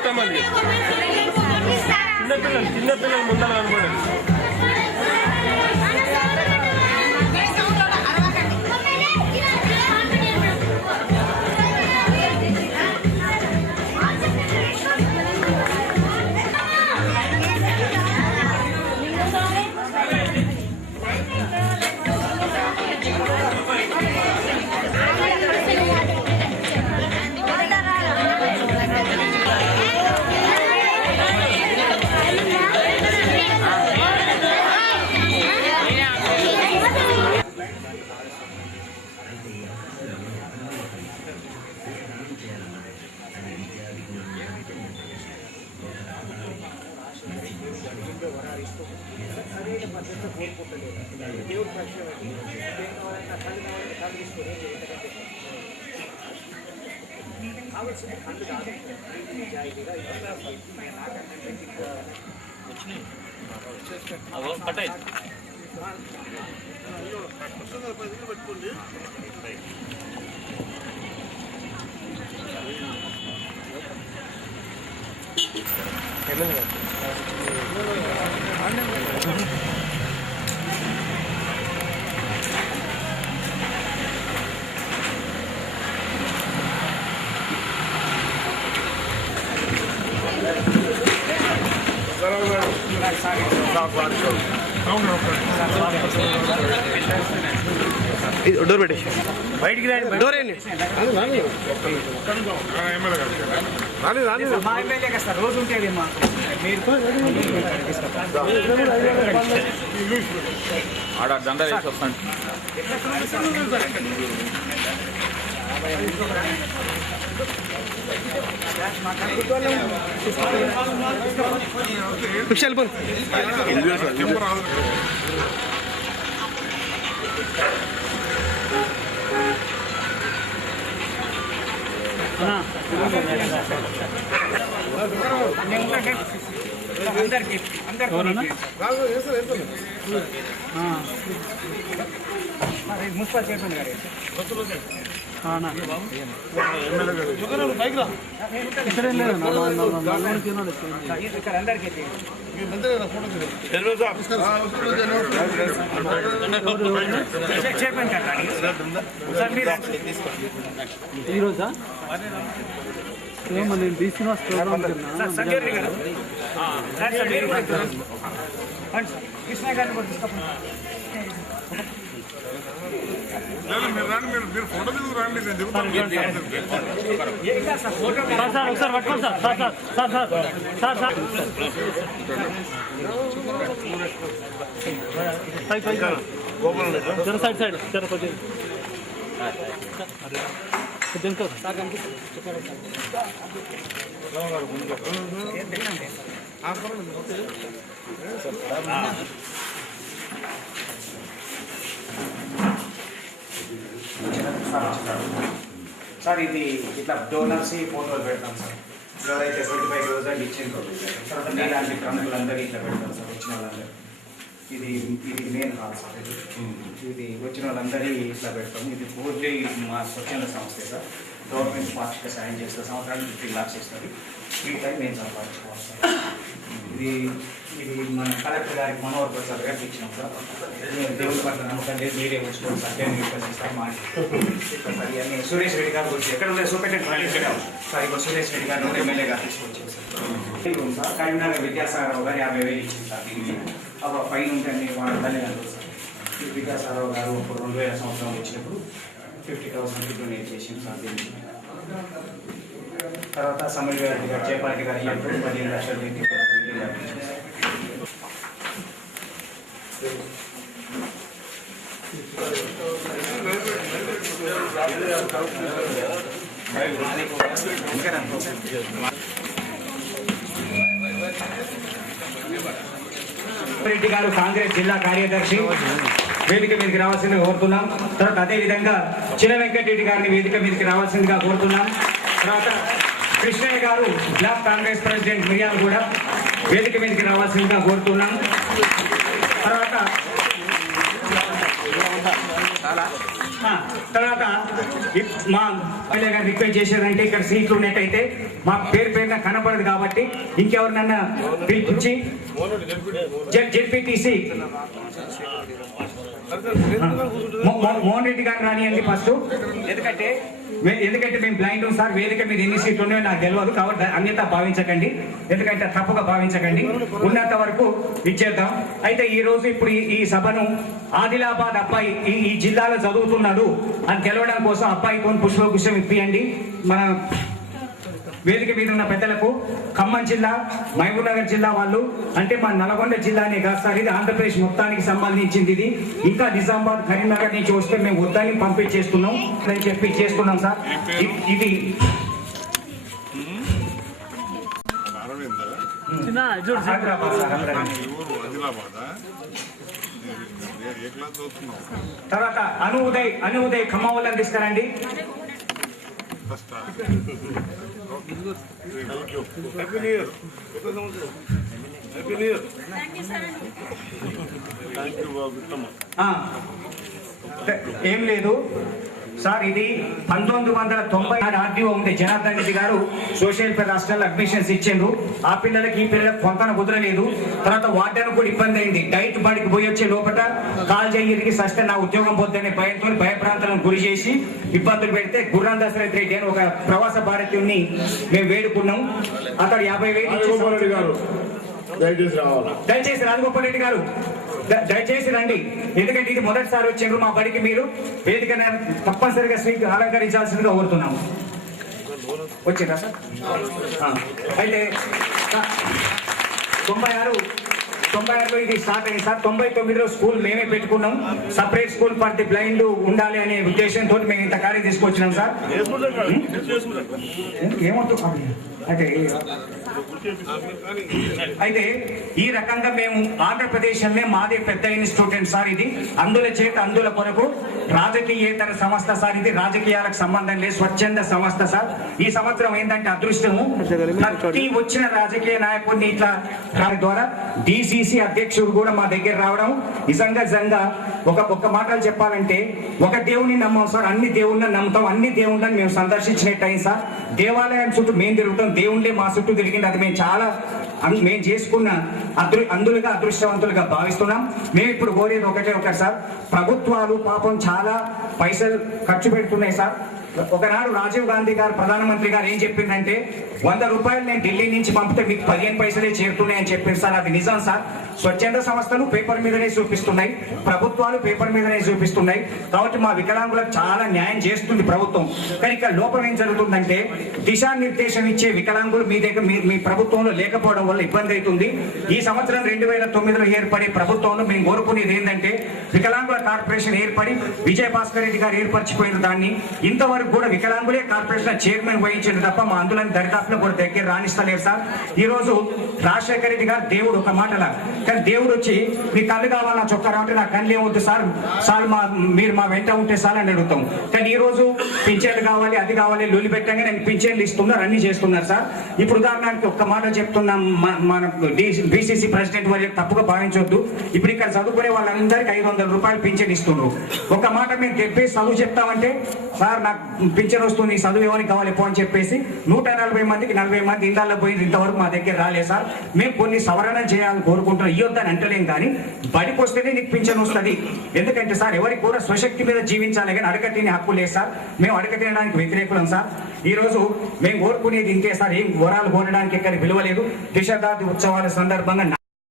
చెప్తామని చిన్నపిల్లలు ముందర అనుకోండి. సరైన పద్ధతిలో కోరుకుంటలేదు. దేవుడు పక్షం ఏం కావాలన్నా కళ్ళు కావాలన్నా కళ్ళు తీసుకొని కావాల్సిన కళ్ళు కాదు నిజాయితీగా పెట్టుకోండి. డోర్ పెట్టేసి బయటికి డోర్ ఏంటి మా ఎమ్మెల్యే కదా సార్, రోజు ఉంటుంది మా ఆడ దండ వేసి వస్తాను. మున్సిపల్ చైర్మన్ గారు ఇక్కడ అందరికీ చైర్మన్ ఈరోజా ఏమో నేను శ్రీనివాస్ ప్రోగ్రామ్ కృష్ణ గారిని కూడా తీసుకోండి. మీరు ఫోటో తీసుకు రండి, నేను ఒకసారి పట్టుకోండి sir. Sir sir sir sir జర సైడ్ సైడ్ జర కొద్దిగా సార్ ఇది ఇట్లా డోనర్స్ ఫోటోలు పెడతాం సార్. ఎవరైతే 25,000 ఇచ్చిండ్రో తర్వాత నీలాంటి ప్రముఖులందరూ ఇట్లా పెడతాం సార్. వచ్చిన వాళ్ళందరూ ఇది మెయిన్ హాల్ సార్. ఇది వచ్చిన వాళ్ళందరి ఇట్లా పెడతాం. ఇది పూర్తి మా స్వచ్ఛంద సంస్థే సార్. గవర్నమెంట్ పాక్షిక సాయం చేస్తే సంవత్సరానికి 50 lakhs ఇస్తుంది. ఈ టైం మేము సంపాదించుకోవాలి సార్. ఇది మన కలెక్టర్ గారికి మనోహర్ ప్రసాద్ గారికి ఇచ్చినాం సార్. దేవుడి పట్ల నమ్మకం లేదు, మీరే వచ్చుకోండి సార్. 10 రూపాయలు సార్ మాకు సార్. ఇవన్నీ సురేష్ రెడ్డి గారు వచ్చి ఎక్కడ ఉండే సూపరింటెండెంట్ సార్. ఇప్పుడు సురేష్ రెడ్డి గారు ఎమ్మెల్యే గారు తీసుకొచ్చింది సార్. సార్ కరీంనగర్ విద్యాసాగరరావు గారు 50,000 ఇచ్చింది సార్. దీనికి అప్పుడు పైన ఉంటుంది వాళ్ళ తల్లిదండ్రులు సార్. విద్యాసాగరరావు గారు ఇప్పుడు 2000 సంవత్సరం వచ్చినప్పుడు 50,000 డొనేట్ చేసింది సార్. దీనికి తర్వాత సమన్వయ రెడ్డి గారు చేపాటి గారు 15 లక్షలు దీనికి రెడ్డి గారు కాంగ్రెస్ జిల్లా కార్యదర్శి వేదిక మీదకి రావాల్సిందిగా కోరుతున్నాం. తర్వాత అదేవిధంగా చిన్న వెంకటరెడ్డి గారిని వేదిక మీదకి రావాల్సిందిగా కోరుతున్నాం. తర్వాత కృష్ణయ్య గారు బ్లాక్ కాంగ్రెస్ ప్రెసిడెంట్ మిర్యాలు కూడా వేదిక మీదకి రావాల్సిందిగా కోరుతున్నాం. తర్వాత తర్వాత మా ఎమ్మెల్యే గారు రిక్వెస్ట్ చేశారంటే ఇక్కడ సీట్లు ఉన్నట్టయితే మా పేరు పేరున కనపడదు కాబట్టి ఇంకెవరినన్నా పిలిపించి జెడ్పీటీసీ మోహన్ రెడ్డి గారు రానియండి ఫస్ట్. ఎందుకంటే మేము బ్లైండ్ సార్, వేదిక మీద ఎన్ని సీట్లు ఉన్నాయో నాకు తెలియదు కాబట్టి అన్యత భావించకండి, ఎందుకంటే తప్పుగా భావించకండి, ఉన్నంత వరకు ఇచ్చేద్దాం. అయితే ఈ రోజు ఇప్పుడు ఈ సభను ఆదిలాబాద్ అబ్బాయి ఈ జిల్లాలో చదువుతున్నాడు అని తెలవడం కోసం అబ్బాయితో పుష్పగుచ్చం ఇప్పియండి. మన వేదిక మీద ఉన్న పెద్దలకు ఖమ్మం జిల్లా, మహబూబ్ నగర్ జిల్లా వాళ్ళు, అంటే మా నల్గొండ జిల్లానే కాదు సార్, ఇది ఆంధ్రప్రదేశ్ మొత్తానికి సంబంధించింది. ఇది ఇంకా నిజామాబాద్, కరీంనగర్ నుంచి వస్తే మేము వద్దని పంపించేస్తున్నాం అని చెప్పి చేస్తున్నాం సార్. ఇది హైదరాబాద్ సార్. తర్వాత అనుదయ్ ఖమ్మం వాళ్ళని తీసుకురండి. ఏం లేదు సార్, ఇది 1990 ఆర్డీఓ ఉంది జనార్దన్ రెడ్డి గారు సోషల్ వెల్ఫేర్ హాస్టల్ అడ్మిషన్స్ ఇచ్చిండ్రు. ఆ పిల్లలకి ఈ పిల్లలకు కొంత కుదరలేదు. తర్వాత వార్డెన్ కూడా ఇబ్బంది అయింది. డైట్ బడికి పోయి వచ్చే లోపల కాల్ చేయరికి సస్తే నా ఉద్యోగం పోద్దనే భయంతో భయప్రాంతాలను గురి చేసి ఇబ్బందులు పెడితే గుర్రం దశరథ్ రెడ్డి అని ఒక ప్రవాస భారతీయుని మేము వేడుకున్నాం. అతడు 50,000 గారు దయచేసి రాజగోపాల్ రెడ్డి గారు దయచేసి రండి, ఎందుకంటే ఇది మొదటిసారి వచ్చిండ్రు మా బడికి. మీరు వేదిక తప్పనిసరిగా స్వీట్ అలంకరించాల్సిందిగా కోరుతున్నాము. వచ్చిందా సార్? అయితే 96 ఇది స్టార్ట్ అయింది సార్. 99లో స్కూల్ మేమే పెట్టుకున్నాం. Separate school for the blind ఉండాలి అనే ఉద్దేశంతో మేము ఇంత కార్యం తీసుకొచ్చినాం సార్. ఏమవుతుంది అయితే ఈ రకంగా మేము ఆంధ్రప్రదేశ్లోనే మాదే పెద్ద ఇన్స్టిట్యూట్ సార్ ఇది. అందుల కొరకు రాజకీయేతర సంస్థ సార్ ఇది. రాజకీయాలకు సంబంధం లేదు, స్వచ్ఛంద సంస్థ సార్. ఈ సంవత్సరం ఏంటంటే అదృష్టము, ప్రతి వచ్చిన రాజకీయ నాయకుడిని ఇట్లా ద్వారా డిసిసి అధ్యక్షుడు కూడా మా దగ్గర రావడం నిజంగా ఒక మాటలు చెప్పాలంటే, ఒక దేవుని నమ్మం సార్, అన్ని దేవుళ్ళని నమ్ముతాం, అన్ని దేవుళ్ళని మేము సందర్శించినట్టు అయింది సార్. దేవాలయం చుట్టూ మేము తిరుగుతాం, దేవుళ్ళే మా చుట్టూ తిరిగింది. అది మేము చేసుకున్న అందులుగా అదృష్టవంతులుగా భావిస్తున్నాం. మేము ఇప్పుడు కోరేది ఒకటి సార్, ప్రభుత్వాలు పాపం చాలా పైసలు ఖర్చు పెడుతున్నాయి సార్. ఒకనాడు రాజీవ్ గాంధీ గారు ప్రధానమంత్రి గారు ఏం చెప్పిందంటే, 100 రూపాయలు నేను ఢిల్లీ నుంచి పంపితే మీకు 15 పైసలే చేరుతున్నాయని చెప్పారు సార్. అది నిజం సార్. స్వచ్ఛంద సంస్థలు పేపర్ మీదనే చూపిస్తున్నాయి, ప్రభుత్వాలు పేపర్ మీదనే చూపిస్తున్నాయి. కాబట్టి మా వికలాంగులకు చాలా న్యాయం చేస్తుంది ప్రభుత్వం. కానీ ఇక్కడ లోపం ఏం జరుగుతుందంటే, దిశానిర్దేశం ఇచ్చే వికలాంగులు మీ దగ్గర మీ ప్రభుత్వంలో లేకపోవడం వల్ల ఇబ్బంది అవుతుంది. ఈ సంవత్సరం 2009లో ఏర్పడే ప్రభుత్వంలో మేము కోరుకునేది ఏంటంటే, వికలాంగుల కార్పొరేషన్ ఏర్పడి విజయభాస్కర్ రెడ్డి గారు ఏర్పరచిపోయిన దాన్ని ఇంతవరకు కూడా వికలాంగులే కార్పొరేషన్ చైర్మన్ వహించారు తప్ప మా అందులోని దరిదాపులో కూడా దగ్గర రాణిస్తలేరు సార్. ఈ రోజు రాజశేఖర రెడ్డి గారు దేవుడు ఒక మాటలా, కానీ దేవుడు వచ్చి మీ కళ్ళు కావాలన్నా చొక్కా రావంటే నా కళ్ళు ఏమవుతుంది సార్, మీరు మా వెంట ఉంటే సార్ అని అడుగుతాం. కానీ ఈ రోజు పింఛన్లు కావాలి, అది కావాలి, లొల్లి పెట్టంగా నేను పింఛన్లు ఇస్తున్నారు, అన్ని చేస్తున్నారు సార్. ఇప్పుడు ఉదాహరణకి ఒక్క మాట చెప్తున్నాం, మన బీసీసీ ప్రెసిడెంట్ వారి తప్పుగా భావించొద్దు. ఇప్పుడు ఇక్కడ చదువుకునే వాళ్ళందరికీ 500 రూపాయలు పింఛన్ ఇస్తున్నారు. ఒక మాట మేము చెప్పేసి చదువు చెప్తామంటే, సార్ నాకు పింఛన్ వస్తుంది, చదువు ఏమని కావాలి పో అని చెప్పేసి 140 మందికి 40 మంది ఇందాల్లో పోయింది. ఇంతవరకు మా దగ్గర రాలేదు సార్. మేము కొన్ని సవరణ చేయాలని కోరుకుంటున్నాం. ఇవ్వద్దని అంటలేం, కానీ బడికి వస్తేనే నీకు పింఛన్ వస్తుంది. ఎందుకంటే సార్ ఎవరికి కూడా స్వశక్తి మీద జీవించాలి, కానీ అడగతినే హక్కు లేదు సార్. మేము అడగతినడానికి వ్యతిరేకులం సార్. ఈ రోజు మేము కోరుకునేది ఇంతే సార్, ఏం వరాలు కోరడానికి ఎక్కడ విలువలేదు. దిశదాది ఉత్సవాల సందర్భంగా